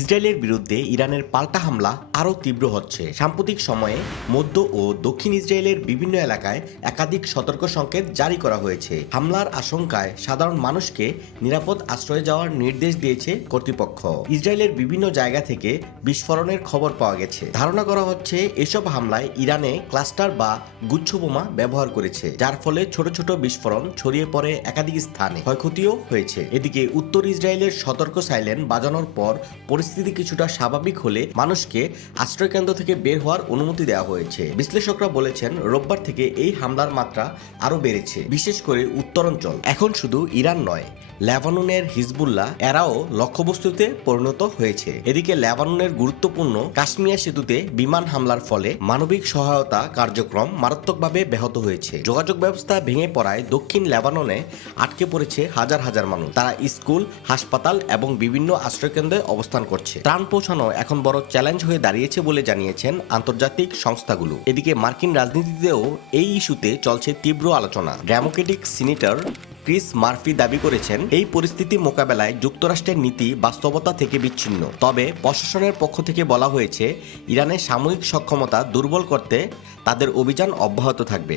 ইসরায়েলের বিরুদ্ধে ইরানের পাল্টা হামলা আরও তীব্র হচ্ছে। সাম্প্রতিক সময়ে মধ্য ও দক্ষিণ ইসরায়েলের বিভিন্ন এলাকায় একাধিক সতর্ক সংকেত জারি করা হয়েছে। হামলার আশঙ্কায় সাধারণ মানুষকে নিরাপদ আশ্রয়ে যাওয়ার নির্দেশ দিয়েছে কর্তৃপক্ষ। ইসরায়েলের বিভিন্ন জায়গা থেকে বিস্ফোরণের খবর পাওয়া গেছে। ধারণা করা হচ্ছে এসব হামলায় ইরানে ক্লাস্টার বা গুচ্ছবোমা ব্যবহার করেছে, যার ফলে ছোট ছোট বিস্ফোরণ ছড়িয়ে পড়ে একাধিক স্থানে। ক্ষয়ক্ষতিও হয়েছে। এদিকে উত্তর ইসরায়েলের সতর্ক সাইলেন বাজানোর পর পরিস্থিতি কিছুটা স্বাভাবিক হলে মানুষকে আশ্রয়কেন্দ্র থেকে বের হওয়ার অনুমতি দেওয়া হয়েছে। বিশ্লেষকরা বলেছেন, রোববার থেকে এই হামলার মাত্রা আরও বেড়েছে, বিশেষ করে উত্তরাঞ্চল। এখন শুধু ইরান নয়, লেবাননের হিজবুল্লাহ এরাও লক্ষ্যবস্তুতে পরিণত হয়েছে। এদিকে লেবাননের গুরুত্বপূর্ণ কাশ্মীর সেতুতে বিমান হামলার ফলে মানবিক সহায়তা কার্যক্রম মারাত্মকভাবে ব্যাহত হয়েছে। যোগাযোগ ব্যবস্থা ভেঙে পড়ায় দক্ষিণ লেবাননে আটকে পড়েছে হাজার হাজার মানুষ। তারা স্কুল, হাসপাতাল এবং বিভিন্ন আশ্রয়কেন্দ্রে অবস্থান করছে। ত্রাণ পৌঁছানো এখন বড় চ্যালেঞ্জ হয়ে দাঁড়িয়েছে বলে জানিয়েছেন আন্তর্জাতিক সংস্থাগুলো। এদিকে মার্কিন রাজনীতিতেও এই ইস্যুতে চলছে তীব্র আলোচনা। ডেমোক্রেটিক সিনেটর ক্রিস মার্ফি দাবি করেছেন, এই পরিস্থিতি মোকাবেলায় যুক্তরাষ্ট্রের নীতি বাস্তবতা থেকে বিচ্ছিন্ন। তবে প্রশাসনের পক্ষ থেকে বলা হয়েছে, ইরানের সামরিক সক্ষমতা দুর্বল করতে তাদের অভিযান অব্যাহত থাকবে।